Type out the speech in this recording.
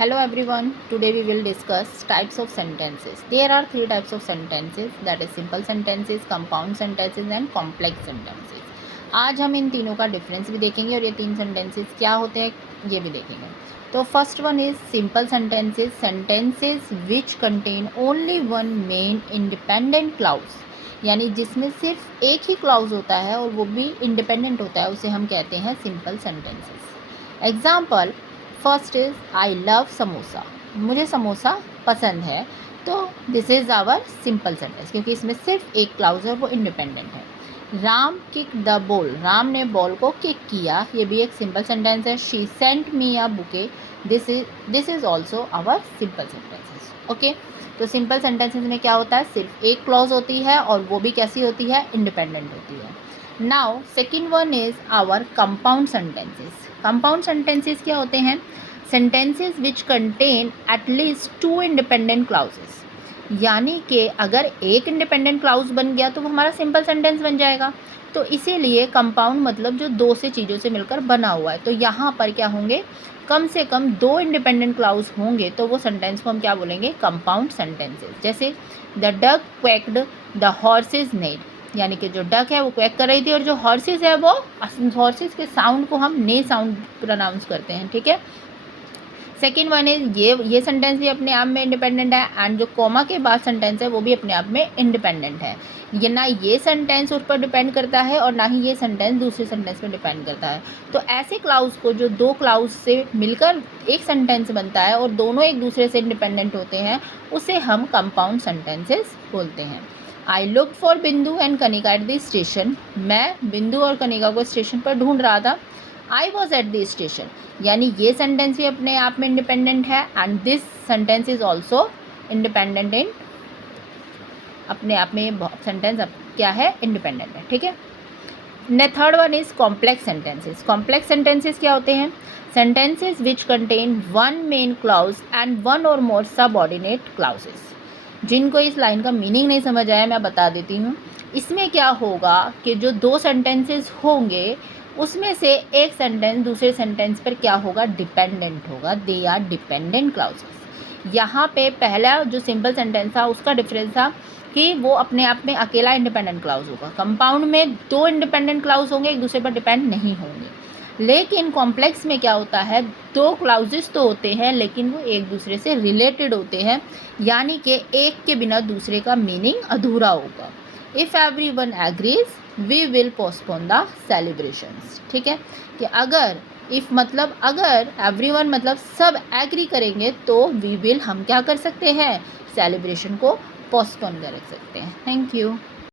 Hello everyone, today we will discuss types of sentences. There are three types of sentences, that is simple sentences, compound sentences and complex sentences. आज हम इन तीनों का difference भी देखेंगे और ये तीन सेंटेंसेस क्या होते हैं ये भी देखेंगे. तो first one is simple sentences, sentences which contain only one main independent clause, यानी जिसमें सिर्फ एक ही क्लाउज होता है और वो भी इंडिपेंडेंट होता है, उसे हम कहते हैं simple sentences. Example, first is I love samosa, मुझे समोसा पसंद है. तो this is our simple sentence क्योंकि इसमें सिर्फ एक क्लाउज है, वो इंडिपेंडेंट है. Ram kick the ball, Ram ने बॉल को किक किया, ये भी एक सिंपल सेंटेंस है. She sent me a bouquet, this is also our simple sentences. Okay, तो सिंपल सेंटेंसेस में क्या होता है, सिर्फ एक क्लॉज होती है और वो भी कैसी होती है, इंडिपेंडेंट होती है. Now second one is our compound sentences. Compound sentences क्या होते हैं, sentences which contain at least two independent clauses, यानी कि अगर एक इंडिपेंडेंट क्लाउज बन गया तो वो हमारा सिंपल सेंटेंस बन जाएगा. तो इसीलिए कंपाउंड मतलब जो दो से चीज़ों से मिलकर बना हुआ है. तो यहाँ पर क्या होंगे, कम से कम दो इंडिपेंडेंट क्लाउज होंगे तो वो सेंटेंस को हम क्या बोलेंगे, कंपाउंड सेंटेंसेस. जैसे द डक क्वैक्ड द हॉर्सेज नेड, यानी कि जो डक है वो क्वैक कर रही थी और जो हॉर्सेज है वो हॉर्सेज के साउंड को हम ने साउंड प्रोनाउंस करते हैं. ठीक है. सेकेंड वन इज ये सेंटेंस भी अपने आप में इंडिपेंडेंट है एंड जो कॉमा के बाद सेंटेंस है वो भी अपने आप में इंडिपेंडेंट है. ये ना ये सेंटेंस उस पर डिपेंड करता है और ना ही ये सेंटेंस दूसरे सेंटेंस पर डिपेंड करता है. तो ऐसे क्लाउज को जो दो क्लाउज से मिलकर एक सेंटेंस बनता है और दोनों एक दूसरे से इंडिपेंडेंट होते हैं, उसे हम कंपाउंड सेंटेंसेस बोलते हैं. आई लुक फॉर बिंदु and Kanika at the station, मैं बिंदु और कनिका को स्टेशन पर ढूंढ रहा था. I was at the station, यानी ये सेंटेंस भी अपने आप में इंडिपेंडेंट है and this sentence is also independent in, अपने आप में सेंटेंस क्या है, इंडिपेंडेंट है. ठीक है. Third one is complex sentences. Complex sentences क्या होते हैं, sentences which contain one main clause and one or more subordinate clauses. जिनको इस लाइन का मीनिंग नहीं समझ आया मैं बता देती हूँ. इसमें क्या होगा कि जो दो सेंटेंसेस होंगे उसमें से एक सेंटेंस दूसरे सेंटेंस पर क्या होगा, डिपेंडेंट होगा. They are dependent clauses. यहाँ पे पहला जो सिंपल सेंटेंस था उसका डिफरेंस था कि वो अपने आप में अकेला इंडिपेंडेंट क्लाउज होगा. कंपाउंड में दो इंडिपेंडेंट क्लाउज होंगे, एक दूसरे पर डिपेंड नहीं होंगे. लेकिन कॉम्प्लेक्स में क्या होता है, दो क्लाउजेस तो होते हैं लेकिन वो एक दूसरे से रिलेटेड होते हैं, यानी कि एक के बिना दूसरे का मीनिंग अधूरा होगा. If everyone agrees we will postpone the celebrations. ठीक है, कि अगर इफ़ मतलब अगर एवरीवन मतलब सब एग्री करेंगे तो वी विल हम क्या कर सकते हैं, सेलिब्रेशन को पोस्टपोन कर सकते हैं. Thank you.